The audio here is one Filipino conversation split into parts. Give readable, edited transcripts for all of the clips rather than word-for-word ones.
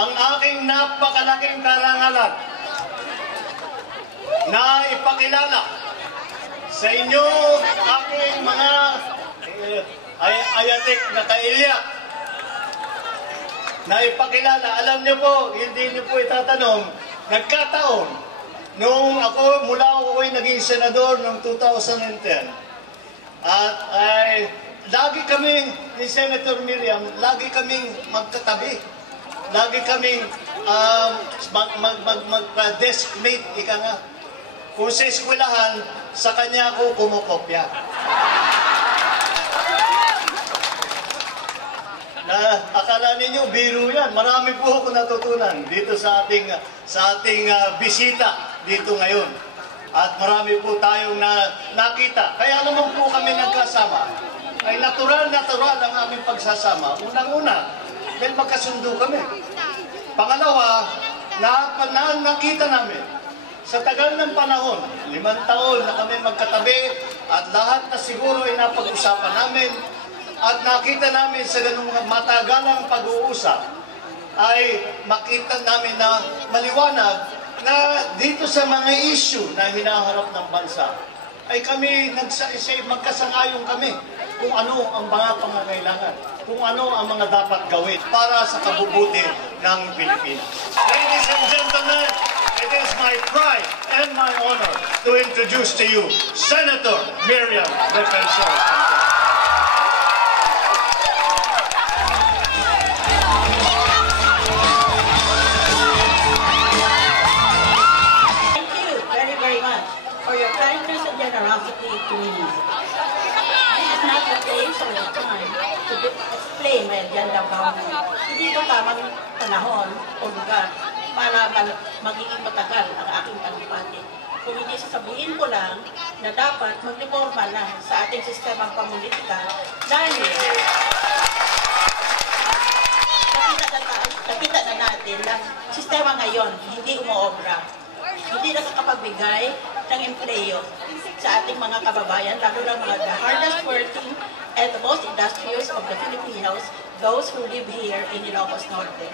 ang aking napakalaking karangalan na ipakilala sa inyo aking mga ayatik na kailyak na ipakilala. Alam niyo po, hindi niyo po itatanong, nagkataon, nung mula ako ay naging senador noong 2010, at lagi kami ni Senator Miriam, lagi kaming magkatabi. Lagi kaming mag-deskmate, ika nga. Kung sa eskwelahan, sa kanya ako kumukopya. Akala ninyo, biro yan. Marami po ako natutunan dito sa ating bisita dito ngayon. At marami po tayong nakita. Kaya naman po kami nagkasama. Ay natural ang aming pagsasama. Unang-una, dahil magkasundo kami. Pangalawa, nakita namin, sa tagal ng panahon, 5 taon na kami magkatabi, at lahat na siguro ay napag-usapan namin, at nakita namin sa ganung matagalang pag-uusap, ay makita namin na maliwanag na dito sa mga issue na hinaharap ng bansa, ay kami magkasangayon kami kung ano ang mga pangangailangan, kung ano ang mga dapat gawin para sa kabubuti ng Pilipinas. Ladies and gentlemen, it is my pride and my honor to introduce to you Senator Miriam Defensor. Thank you very, very much for your kindness and generosity to me. This is not the place or the time to explain my agenda government. Hindi ito tamang panahon o lugar para magiging matagal ang aking talumpati. Kung hindi sasabihin ko lang na dapat magreforma na sa ating sistemang pamulitika dahil nakita na natin na sistema ngayon hindi umuobra. Hindi nakakapagbigay ng empleo sa ating mga kababayan, lalo ng mga the hardest working and the most industrious of the Filipinos, those who live here in Ilocos Norte.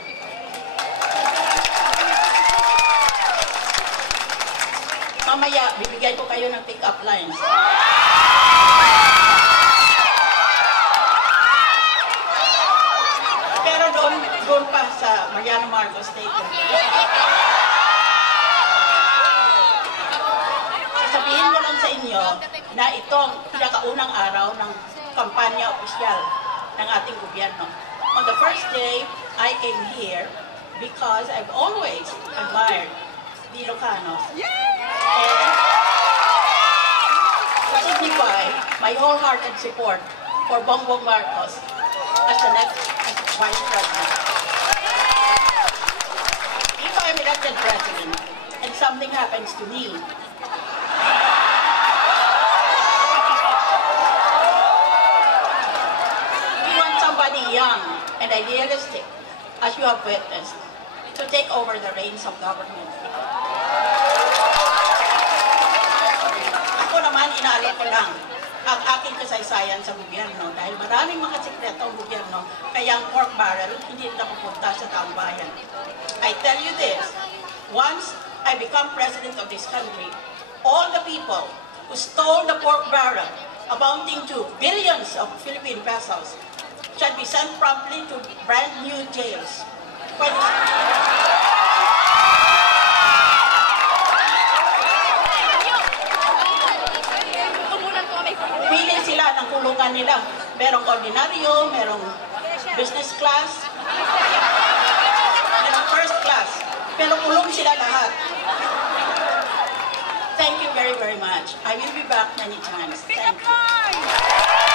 Mamaya, bibigyan ko kayo ng pick-up lines. Pero doon pa sa Mariano Marcos Stadium. Sabihin ko lang sa inyo na itong pinakaunang araw ng kampanya opisyal ng ating gobyerno. On the first day, I came here because I've always admired the Ilocanos. And to signify my wholehearted support for Bongbong Marcos as the next Vice President. If I'm elected President and something happens to me, we want somebody young and idealistic, as you have witnessed, to take over the reins of government. Ako naman, inaalok ko lang ang aking kasaysayan sa gobyerno dahil maraming mga sekreto ang gobyerno, kaya ang pork barrel hindi na pupunta sa taong bayan. I tell you this, once I become president of this country, all the people who stole the pork barrel amounting to billions of Philippine pesos shall be sent promptly to brand new jails. Pili sila ng kulungan nila. Merong ordinaryo, merong business class, merong first class. Pero kulong sila lahat. Thank you very, very much. I will be back many times. Thank you.